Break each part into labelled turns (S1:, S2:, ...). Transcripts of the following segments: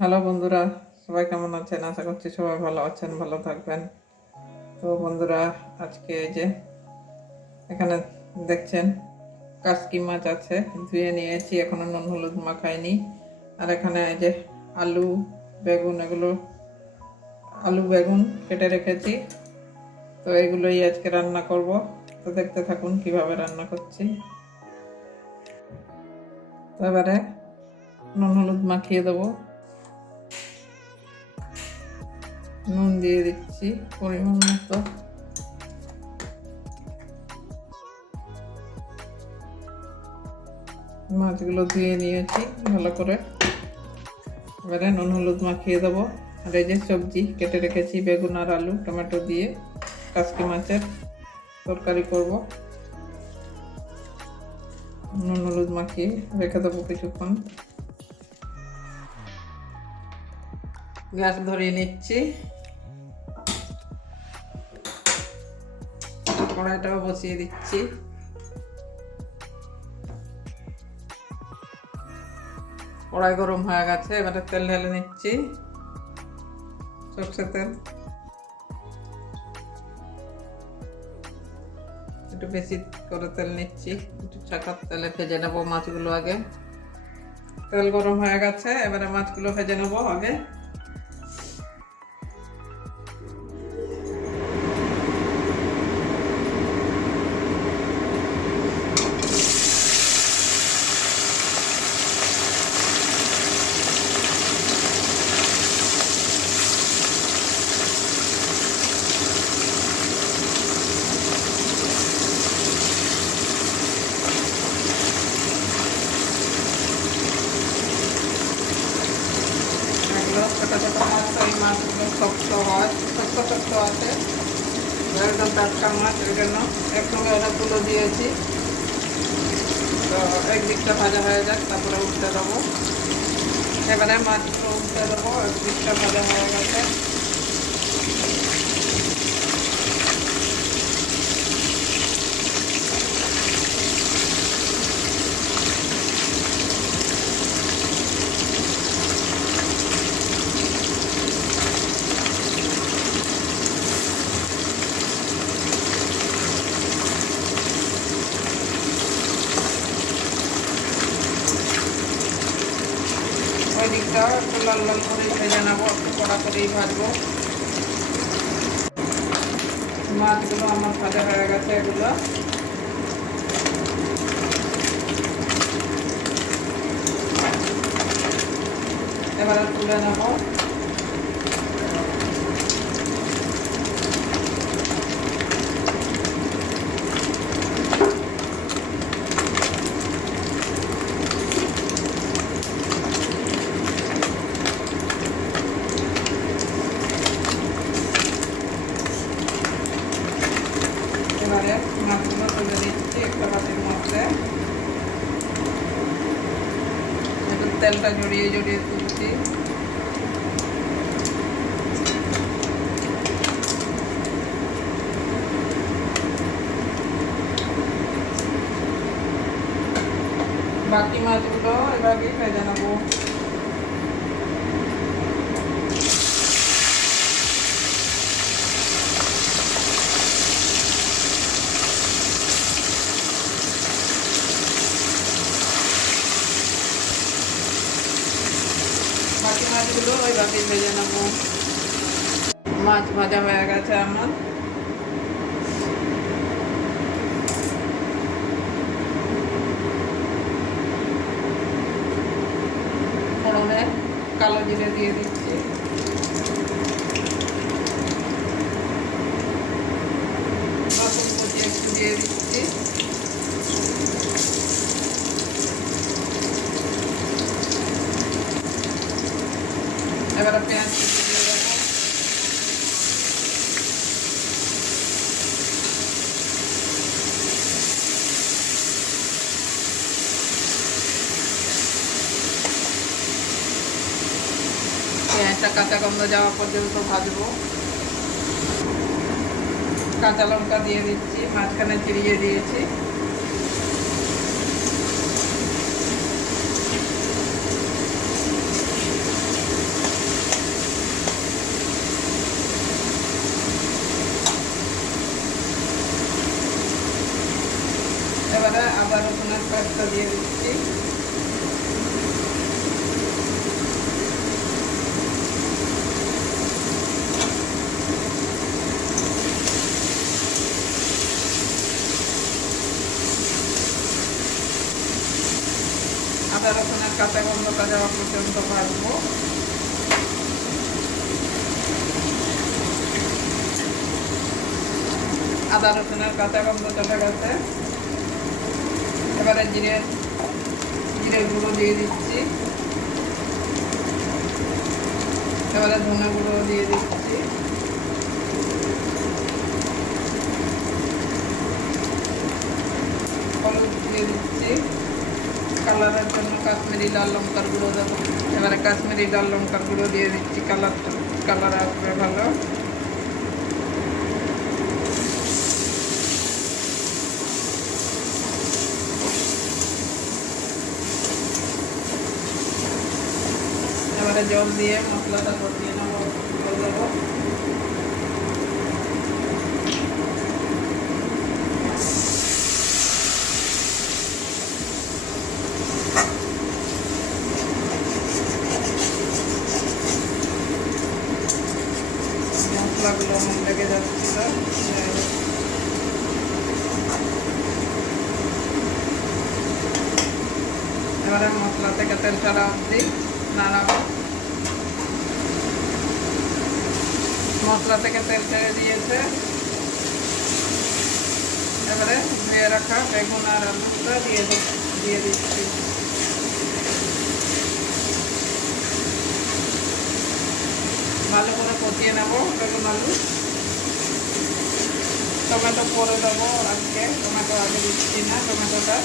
S1: Hello বন্ধুরা, সবাই কেমন আছেন? আশা করছি সবাই ভালো আছেন, ভালো থাকবেন। তো বন্ধুরা, আজকে এই যে এখানে দেখছেন, কাসকি মাছ আছে, ধুয়ে নিয়েছি, এখনও নুন হলুদ মাখাইনি। আর এখানে এই যে আলু, বেগুন এগুলো, আলু, বেগুন কেটে রেখেছি। তো এগুলোই আজকে রান্না করব। তো দেখতে থাকুন কীভাবে রান্না করছি। তো এবারে নুন হলুদ মাখিয়ে দেবো। নুন দিয়ে দিচ্ছি পরিমাণ মতো মাছগুলো ধুয়ে নিয়েছি ভালো করে। এবারে নুন, হলুদ মাখিয়ে দেবো। আর এই যে সবজি, কেটে রেখেছি বেগুন আর আলু, টমেটো দিয়ে। কাসকি মাছের তরকারি করব। নুন, হলুদ মাখিয়ে রেখে দেবো কিছুক্ষণ। গ্যাস ধরিয়ে নিচ্ছি। কড়াইটাও বসিয়ে দিচ্ছি। কড়াই গরম হয়ে গেছে, এবারে তেল ঢেলে নিচ্ছি। সরষে তেল। একটু বেশি করে তেল নিচ্ছি, একটু চাকার তেলে ভেজে নেব মাছগুলো আগে। তেল গরম হয়ে গেছে, এবারে মাছগুলো ভেজে নেব আগে এগুলো ছোটো ছোটো মাছ ওই মাছগুলো শক্ত হয় শক্ত শক্ত আছে মাছ ওই জন্য একসঙ্গে অনেকগুলো দিয়েছি। তো একদিকটা ভাজা হয়ে যাক, তারপরে উঠতে দেবো। এবারে মাছগুলো উঠতে দেবো, একদিকটা ভাজা হয়ে গেছে। দিকটা, একটু লাল লাল করে ভেজে নেব একটু কড়া করেই ভাজবো। মাছগুলো আমার ভাজা হয়ে গেছে এগুলো। এবারে তুলে নেব এবারে মাছগুলো তুলে দিচ্ছি একটা বাটির মধ্যে একটু তেলটা জড়িয়ে জড়িয়ে তুলছি বাকি মাছগুলো এভাবেই ভেজে নেব। মাছগুলো ওইভাবেই ভেজে নেব। মাছ ভাজা হয়ে গেছে আমার। জিরে দিয়ে দিচ্ছি রসুন কুচি একটু দিয়ে দিচ্ছি এবারে পেঁয়াজ কুচি দিয়ে দেবো পেঁয়াজটা কাঁচা গন্ধ যাওয়া পর্যন্ত ভাজবো। কাঁচা লঙ্কা দিয়ে দিচ্ছি মাঝখানে চিড়িয়ে দিয়েছি। গন্ধটা যাওয়া পর্যন্ত ভাজবো আদা রসুনের কাঁচা গন্ধ চলে গেছে এবারে জিরে জিরে গুঁড়ো দিয়ে দিচ্ছি। এবারে ধনে গুঁড়ো দিয়ে দিচ্ছি। হলুদ দিয়ে দিচ্ছি। কালারের জন্য কাশ্মীরি লাল লঙ্কার গুঁড়ো দেবো এবারে কাশ্মীরি লাল লঙ্কার গুঁড়ো দিয়ে দিচ্ছি কালারটা কালার আসবে ভালো এবারে জল দিয়ে মশলাটা কষিয়ে নেব জল দেবো মশলাগুলো আমার লেগে যাচ্ছিল এবারে মশলা থেকে তেল ছাড়া অবধি নাড়াবো মশলা থেকে তেল ছেড়ে দিয়েছে। এবারে ধুয়ে রাখা বেগুন আর আলুটা দিয়ে দিয়ে দিচ্ছি। ভালো করে কষিয়ে নেব বেগুন আলু। টমেটো পরে দেবো আজকে। টমেটো আগে দিচ্ছি না, টমেটোটা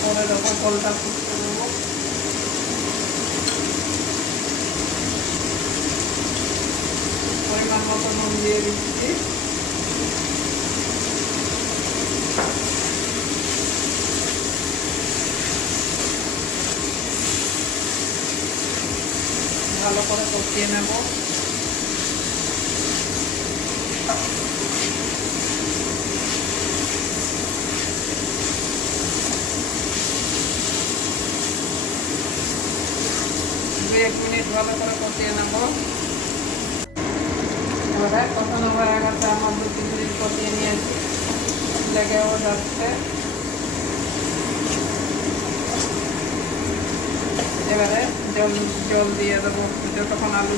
S1: পরে দেবো জলটা ফুটতে দেবো পরিমাণ মতো নুন দিয়ে দিচ্ছি ভালো করে কষিয়ে নেব। এক মিনিট ভালো করে কষিয়ে নেব। এবারে কখনো হয়ে গেছে আমার দু তিন মিনিট কষিয়ে নিয়েছি লেগেও যাচ্ছে। এবারে জল জল দিয়ে দেবো। যতক্ষণ আলু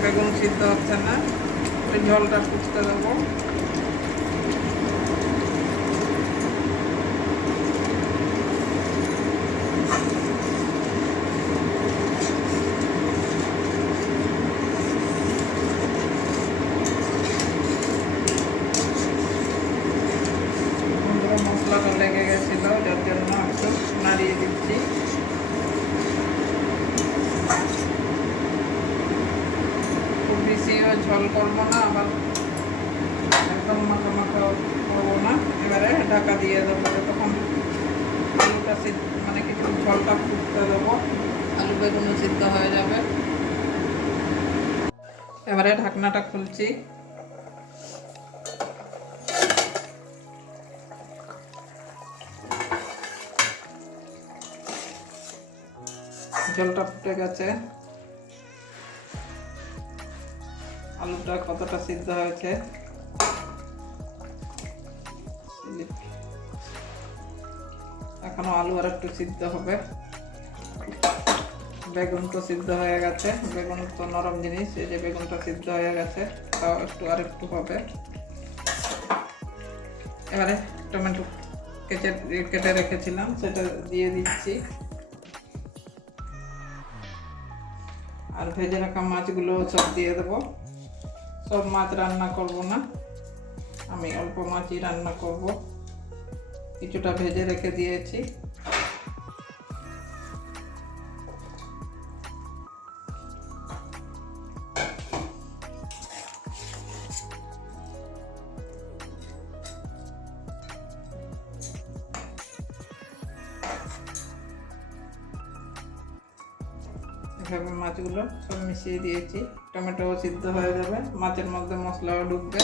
S1: বেগুন সিদ্ধ হচ্ছে না, ওই জলটা পুষতে দেবো পুরো মশলাটা লেগে গেছিল যার জন্য একটু নাড়িয়ে দিচ্ছি খুব বেশিও ঝোল করব না আবার একদম মাখা মাখা করব না এবারে ঢাকা দিয়ে দেবো যতক্ষণ আলুটা মানে কিছু ঝোলটা ফুটতে দেবো। আলু বেগুনও সিদ্ধ হয়ে যাবে। এবারে ঢাকনাটা খুলছি। জলটা ফুটে গেছে। আলুটা কতটা সিদ্ধ হয়েছে? এখনও আলু আর একটু সিদ্ধ হবে। বেগুন তো সিদ্ধ হয়ে গেছে। বেগুন তো নরম জিনিস, এই যে বেগুনটা সিদ্ধ হয়ে গেছে, তাও একটু আর একটু হবে। এবারে টমেটো কেটে কেটে রেখেছিলাম, সেটা দিয়ে দিচ্ছি। আর ভেজে রাখা মাছগুলো সব দিয়ে দেবো। সব মাছ রান্না করব না। আমি অল্প মাছই রান্না করব। কিছুটা ভেজে রেখে দিয়েছি। এভাবে মাছগুলো সব মিশিয়ে দিয়েছি। টমেটো সিদ্ধ হয়ে যাবে। মাছের মধ্যে মশলাও ঢুকবে।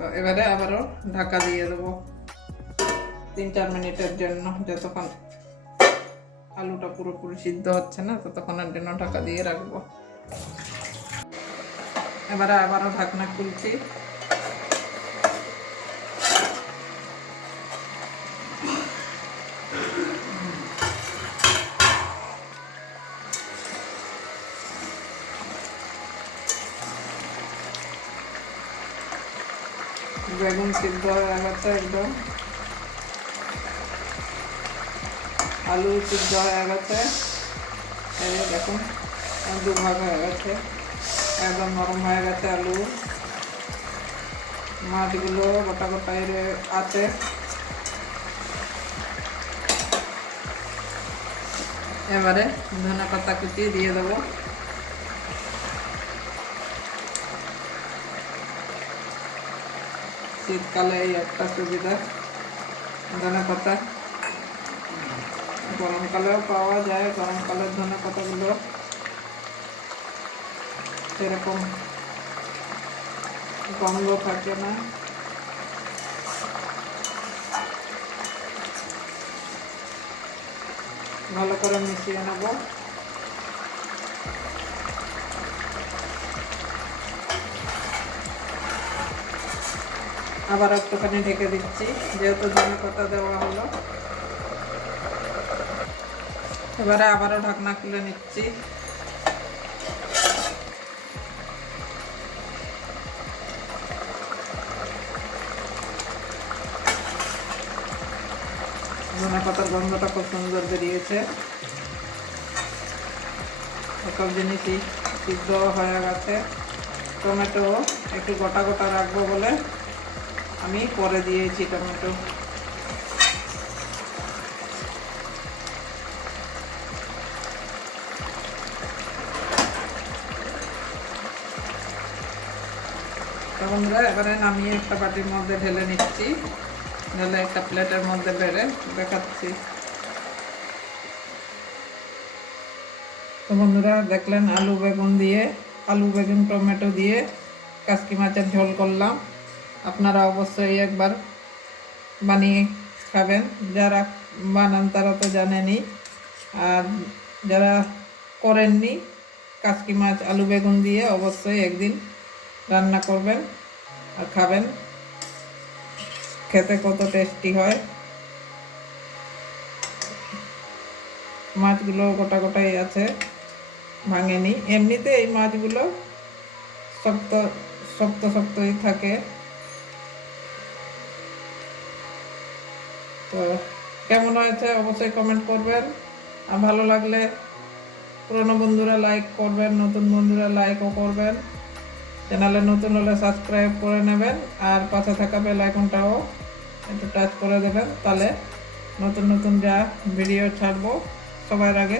S1: তো এবারে আবারও ঢাকা দিয়ে দেবো তিন চার মিনিটের জন্য, যতক্ষণ আলুটা পুরোপুরি সিদ্ধ হচ্ছে না, ততক্ষণের জন্য ঢাকা দিয়ে রাখব। এবারে আবারও ঢাকনা খুলছি। বেগুন সিদ্ধ হয়ে গেছে একদম। আলু সিদ্ধ হয়ে গেছে দেখুন দু ভাগ হয়ে গেছে। একদম নরম হয়ে গেছে আলু। মাছগুলো গোটা গোটা এর আছে। এবারে ধনে পাতা কুচি দিয়ে দেবো। শীতকালে এই একটা সুবিধা ধনে পাতা গরমকালেও পাওয়া যায়, গরমকালের ধনে পাতাগুলো সেরকম গন্ধ থাকে না। ভালো করে মিশিয়ে নেব। আবার একটুখানি ঢেকে দিচ্ছি, যেহেতু ধনে পাতা দেওয়া হলো। এবারে আবারও ঢাকনা খুলে নিচ্ছি। ধনে পাতার গন্ধটা খুব সুন্দর বেরিয়েছে। সব জিনিসই সিদ্ধ হয়ে গেছে। টমেটো একটু গোটা গোটা রাখব বলে আমি পরে দিয়েছি টমেটো। বন্ধুরা, এবারে নামিয়ে একটা বাটির মধ্যে ঢেলে নিচ্ছি। ঢেলে একটা প্লেটের মধ্যে বেড়ে দেখাচ্ছি। তো বন্ধুরা, দেখলেন আলু বেগুন দিয়ে, আলু বেগুন, টমেটো দিয়ে কাসকি মাছের ঝোল করলাম। আপনারা অবশ্যই একবার বানিয়ে খাবেন। যারা বানান তারা তো জানেনই। আর যারা করেননি, কাসকি মাছ, আলু বেগুন দিয়ে অবশ্যই একদিন রান্না করবেন আর খাবেন। খেতে কত টেস্টি হয়। মাছগুলো গোটা গোটাই আছে, ভাঙেনি। এমনিতে এই মাছগুলো শক্ত শক্ত, শক্তই থাকে। তো কেমন হয়েছে অবশ্যই কমেন্ট করবেন। আর ভালো লাগলে পুরনো বন্ধুরা লাইক করবেন, নতুন বন্ধুরা লাইকও করবেন। চ্যানেলে নতুন হলে সাবস্ক্রাইব করে নেবেন, আর পাশে থাকা বেল আইকনটাও একটু টাচ করে দেবেন। তাহলে নতুন নতুন যা ভিডিও ছাড়বো, সবার আগে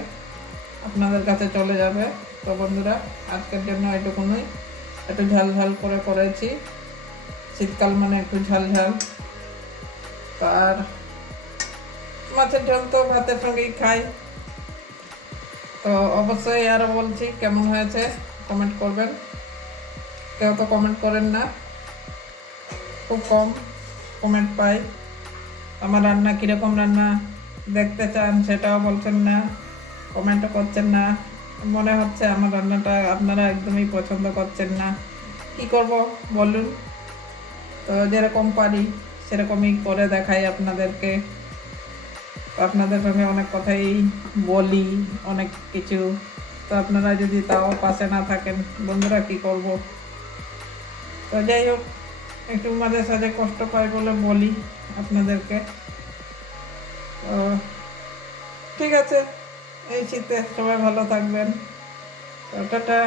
S1: আপনাদের কাছে চলে যাবে। তো বন্ধুরা, আজকের জন্য এটুকুনই। একটু ঝাল ঝাল করে করেছি। শীতকাল মানে একটু ঝাল ঝাল। আর মাছের ঝোল তো ভাতের সঙ্গেই খাই। তো অবশ্যই আরও বলছি কেমন হয়েছে কমেন্ট করবেন। কেউ তো কমেন্ট করেন না। খুব কম কমেন্ট পাই। আমার রান্না কীরকম রান্না দেখতে চান সেটাও বলছেন না কমেন্টও করছেন না। মনে হচ্ছে আমার রান্নাটা আপনারা একদমই পছন্দ করছেন না। কি করব বলুন? তো যেরকম পারি সেরকমই করে দেখাই আপনাদেরকে। তো আপনাদের সঙ্গে অনেক কথাই বলি, অনেক কিছু। তো আপনারা যদি তাও পাশে না থাকেন, বন্ধুরা কি করব? তো যাই হোক, একটু মাঝে সাঝে কষ্ট পাই বলে বলি আপনাদেরকে। তো ঠিক আছে, এই শীতে সবাই ভালো থাকবেন। টাটা।